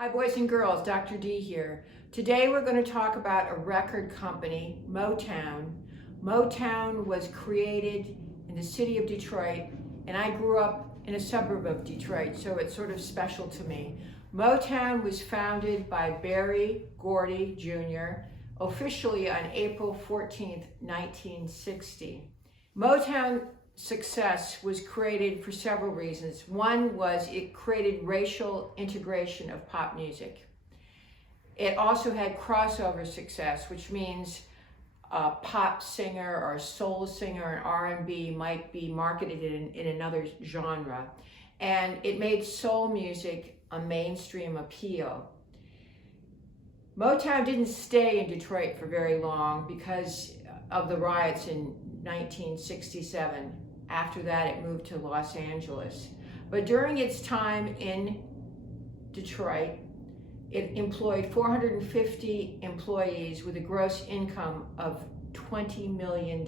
Hi boys and girls, Dr. D here. Today we're going to talk about a record company, Motown. Motown was created in the city of Detroit, and I grew up in a suburb of Detroit, so it's sort of special to me. Motown was founded by Berry Gordy Jr. officially on April 14th, 1960. Motown success was created for several reasons. One was it created racial integration of pop music. It also had crossover success, which means a pop singer or a soul singer and R&B might be marketed in another genre. And it made soul music a mainstream appeal. Motown didn't stay in Detroit for very long because of the riots in 1967. After that, it moved to Los Angeles. But during its time in Detroit, it employed 450 employees with a gross income of $20 million.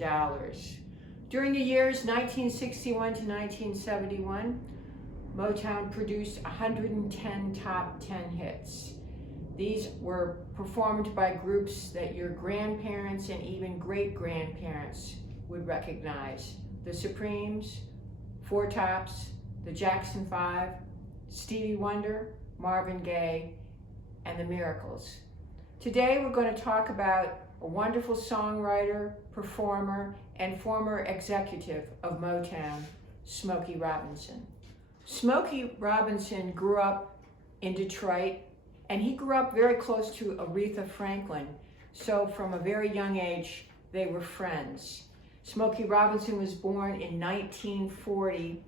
During the years 1961 to 1971, Motown produced 110 top 10 hits. These were performed by groups that your grandparents and even great-grandparents would recognize. The Supremes, Four Tops, the Jackson 5, Stevie Wonder, Marvin Gaye, and the Miracles. Today we're going to talk about a wonderful songwriter, performer, and former executive of Motown, Smokey Robinson. Smokey Robinson grew up in Detroit, and he grew up very close to Aretha Franklin, so from a very young age they were friends. Smokey Robinson was born in 1940,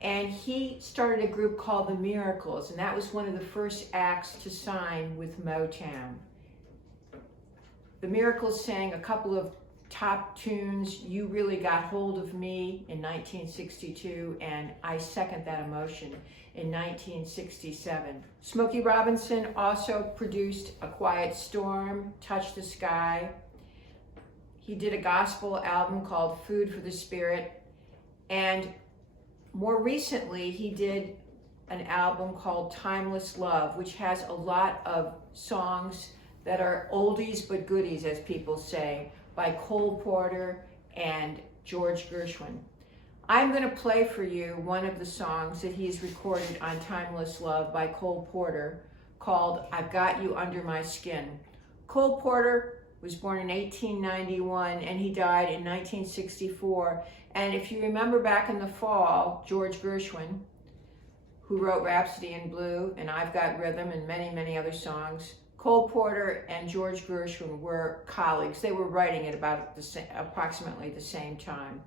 and he started a group called the Miracles, and that was one of the first acts to sign with Motown. The Miracles sang a couple of top tunes, You Really Got Hold of Me in 1962, and I Second That Emotion in 1967. Smokey Robinson also produced A Quiet Storm, Touch the Sky. He did a gospel album called Food for the Spirit, and more recently he did an album called Timeless Love, which has a lot of songs that are oldies but goodies, as people say, by Cole Porter and George Gershwin. I'm going to play for you one of the songs that he's recorded on Timeless Love by Cole Porter, called I've Got You Under My Skin. Cole Porter was born in 1891 and he died in 1964. And if you remember back in the fall, George Gershwin, who wrote Rhapsody in Blue and I've Got Rhythm and many, many other songs, Cole Porter and George Gershwin were colleagues. They were writing at about approximately the same time.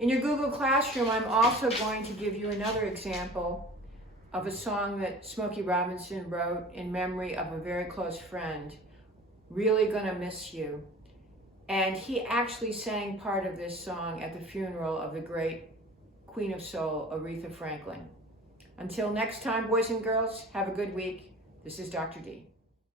In your Google Classroom, I'm also going to give you another example of a song that Smokey Robinson wrote in memory of a very close friend, Really Gonna Miss You. And he actually sang part of this song at the funeral of the great Queen of Soul, Aretha Franklin. Until next time, boys and girls, have a good week. This is Dr. D.